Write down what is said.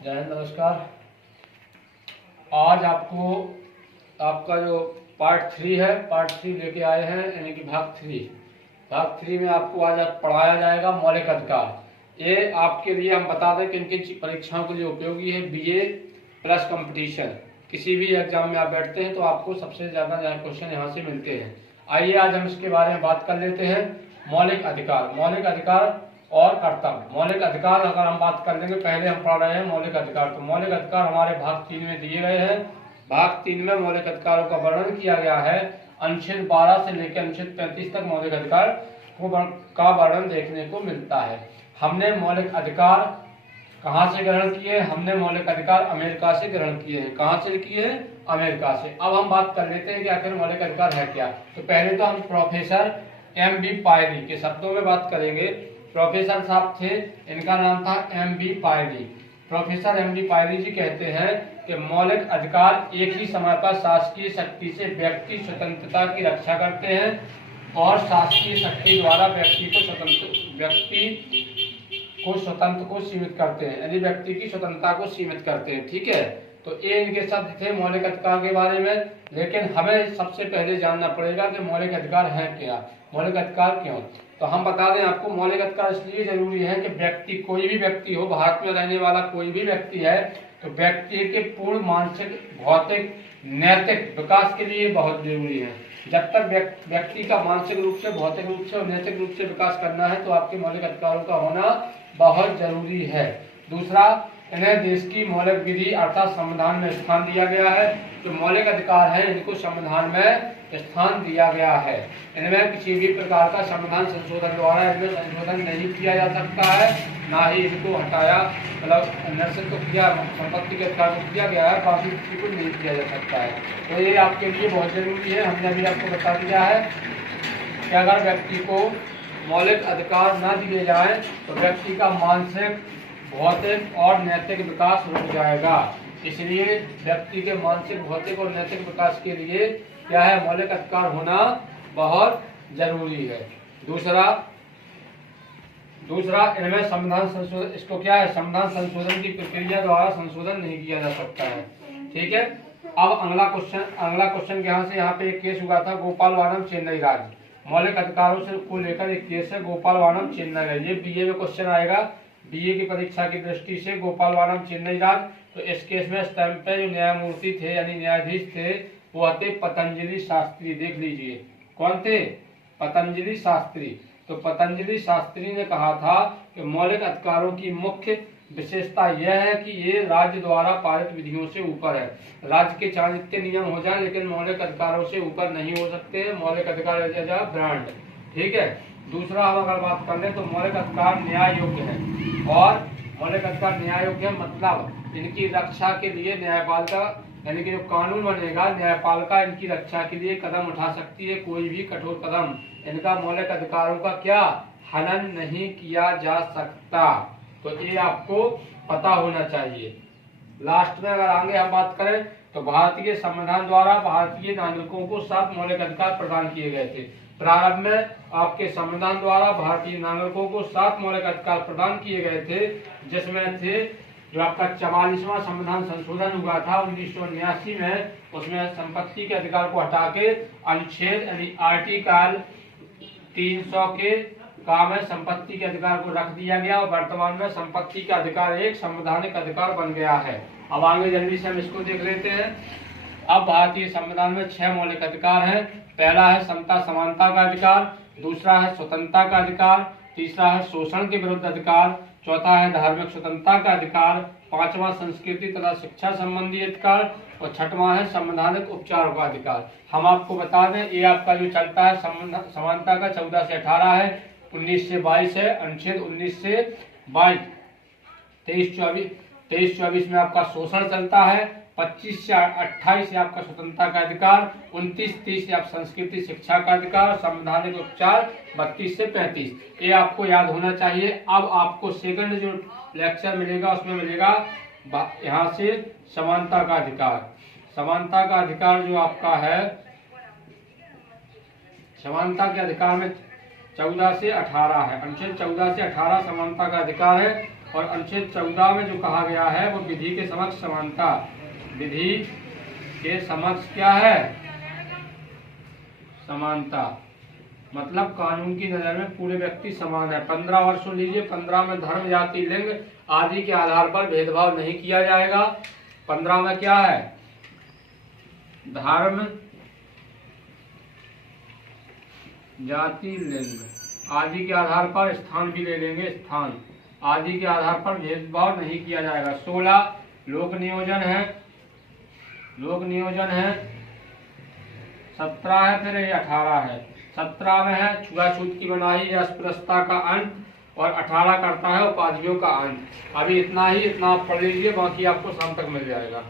जय हिंद, नमस्कार। आज आपको आपका जो पार्ट 3 है, पार्ट 3 लेके आए हैं, यानी कि भाग 3। भाग 3 में आपको आज पढ़ाया जाएगा मौलिक अधिकार। ये आपके लिए हम बता दें किन किन परीक्षाओं के लिए उपयोगी है। बीए प्लस कंपटीशन, किसी भी एग्जाम में आप बैठते हैं तो आपको सबसे ज़्यादा क्वेश्चन यहाँ से मिलते हैं। आइए आज हम इसके बारे में बात कर लेते हैं। मौलिक अधिकार, मौलिक अधिकार और कर्तव्य। मौलिक अधिकार अगर हम बात कर लेंगे, पहले हम पढ़ रहे हैं मौलिक अधिकार। तो मौलिक अधिकार हमारे भाग 3 में दिए गए हैं। भाग 3 में मौलिक अधिकारों का वर्णन किया गया है। अनुच्छेद 12 से लेकर अनुच्छेद 35 तक मौलिक अधिकार का वर्णन देखने को मिलता है। हमने मौलिक अधिकार कहाँ से ग्रहण किए? हमने मौलिक अधिकार अमेरिका से ग्रहण किए हैं। कहाँ से किए हैं? अमेरिका से। अब हम बात कर लेते हैं कि आखिर मौलिक अधिकार है क्या। तो पहले तो हम प्रोफेसर M.B. पायरी के शब्दों में बात करेंगे। प्रोफेसर साहब थे, इनका नाम था M.B. पायरी। Professor M.B. पायरी जी कहते हैं कि मौलिक अधिकार एक ही समय पर शासकीय शक्ति से व्यक्ति स्वतंत्रता की रक्षा करते हैं और शासकीय शक्ति द्वारा व्यक्ति को स्वतंत्र को सीमित करते हैं, यानी व्यक्ति की स्वतंत्रता को सीमित करते हैं। ठीक है, तो ये इनके शब्द थे मौलिक अधिकार के बारे में। लेकिन हमें सबसे पहले जानना पड़ेगा कि मौलिक अधिकार है क्या, मौलिक अधिकार क्यों। तो हम बता दें आपको, मौलिक अधिकार इसलिए जरूरी है कि व्यक्ति, कोई भी व्यक्ति हो, भारत में रहने वाला कोई भी व्यक्ति है, तो व्यक्ति के पूर्ण मानसिक, भौतिक, नैतिक विकास के लिए बहुत जरूरी है। जब तक व्यक्ति का मानसिक रूप से, भौतिक रूप से और नैतिक रूप से विकास करना है तो आपके मौलिक अधिकारों का होना बहुत जरूरी है। दूसरा, इन्हें देश की मौलिक विधि अर्थात संविधान में स्थान दिया गया है। जो मौलिक अधिकार है इनको संविधान में स्थान दिया गया है। इनमें किसी भी प्रकार का संविधान संशोधन द्वारा इनमें संशोधन नहीं किया जा सकता है, ना ही इनको हटाया, मतलब निरसन तो किया, संपत्ति के अधिकार को किया गया है, बाकी किसी को नहीं किया जा सकता है। तो ये आपके लिए बहुत जरूरी है। हमने अभी आपको बता दिया है कि अगर व्यक्ति को मौलिक अधिकार न दिए जाए तो व्यक्ति का मानसिक, भौतिक और नैतिक विकास रुक जाएगा। इसलिए व्यक्ति के मानसिक, भौतिक और नैतिक विकास के लिए क्या है, मौलिक अधिकार होना बहुत जरूरी है। दूसरा इनमें संविधान संशोधन, इसको क्या है, संविधान संशोधन की प्रक्रिया द्वारा संशोधन नहीं किया जा सकता है। ठीक है, अब अगला क्वेश्चन यहाँ पे एक केस हुआ था, गोपालवानम चेन्नई राज्य। मौलिक अधिकारों से को लेकर एक केस है, गोपालवानम चेन्नई राज्य। ये बीए में क्वेश्चन आएगा, बीए की परीक्षा की दृष्टि से, गोपालवानम चेन्नई राज्य। तो इस केस में स्टैंप पे जो न्यायमूर्ति थे, यानी न्यायाधीश थे, वो थे पतंजलि शास्त्री। देख लीजिए कौन थे, पतंजलि शास्त्री। तो पतंजलि शास्त्री ने कहा था कि मौलिक अधिकारों की मुख्य विशेषता यह है कि ये राज्य द्वारा पारित विधियों से ऊपर है। राज्य के चाहे जितने नियम हो जाए, लेकिन मौलिक अधिकारों से ऊपर नहीं हो सकते हैं। मौलिक अधिकार ब्रांड। ठीक है, दूसरा हम अगर बात कर ले तो मौलिक अधिकार न्याय योग्य है। और मौलिक अधिकार न्याय योग्य है मतलब इनकी रक्षा के लिए न्यायपालिका, यानी कि जो कानून बनेगा, न्यायपालिका इनकी रक्षा के लिए कदम उठा सकती है। कोई भी कठोर कदम इनका मौलिक अधिकारों का क्या, हनन नहीं किया जा सकता। तो ये आपको पता होना चाहिए। लास्ट में अगर आगे हम बात करें तो भारतीय संविधान द्वारा भारतीय नागरिकों को 7 मौलिक अधिकार प्रदान किए गए थे। प्रारंभ में आपके संविधान द्वारा भारतीय नागरिकों को 7 मौलिक अधिकार प्रदान किए गए थे, जिसमें थे जो आपका 44वां संविधान संशोधन हुआ था 1979 में। उसमें संपत्ति के अधिकार को हटा के अनुच्छेद यानी आर्टिकल 300 के काम में संपत्ति के अधिकार को रख दिया गया और वर्तमान में संपत्ति का अधिकार एक संवैधानिक अधिकार बन गया है। अब आगे जल्दी से हम इसको देख लेते हैं। अब भारतीय संविधान में 6 मौलिक अधिकार हैं। पहला है समता समानता का अधिकार, दूसरा है स्वतंत्रता का अधिकार, तीसरा है शोषण के विरुद्ध अधिकार, चौथा है धार्मिक स्वतंत्रता का अधिकार, पांचवा संस्कृति तथा शिक्षा संबंधी अधिकार और छठवां है संवैधानिक उपचारों का अधिकार। हम आपको बता दें, ये आपका जो चलता है समानता का 14 से 18 है, 19 से 22 है, अनुच्छेद 19 से 22, 23-24 में आपका शोषण चलता है, 25 से 28 से आपका स्वतंत्रता का अधिकार, 29-30 से आप संस्कृति शिक्षा का अधिकार, संवैधानिक उपचार 32 से 35। ये आपको याद होना चाहिए। अब आपको सेकंड जो लेक्चर मिलेगा उसमें मिलेगा यहाँ से समानता का अधिकार। समानता का अधिकार जो आपका है, समानता के अधिकार में 14 से 18 है, अनुच्छेद 14 से 18 समानता का अधिकार है। और अनुच्छेद 14 में जो कहा गया है वो विधि के समक्ष समानता, विधि के समक्ष क्या है, समानता, मतलब कानून की नजर में पूरे व्यक्ति समान है। 15 वर्ष सुन लीजिए, 15 में धर्म, जाति, लिंग आदि के आधार पर भेदभाव नहीं किया जाएगा। 15 में क्या है, धर्म, जाति, लिंग आदि के आधार पर, स्थान भी ले लेंगे, स्थान आदि के आधार पर भेदभाव नहीं किया जाएगा। 16 लोक नियोजन है, लोक नियोजन है। 17 है, फिर ये 18 है। 17 में है छुआछूत की मनाही या अस्पृश्यता का अंत, और 18 करता है उपाधियों का अंत। अभी इतना ही, इतना आप पढ़ लीजिए, बाकी आपको शाम तक मिल जाएगा।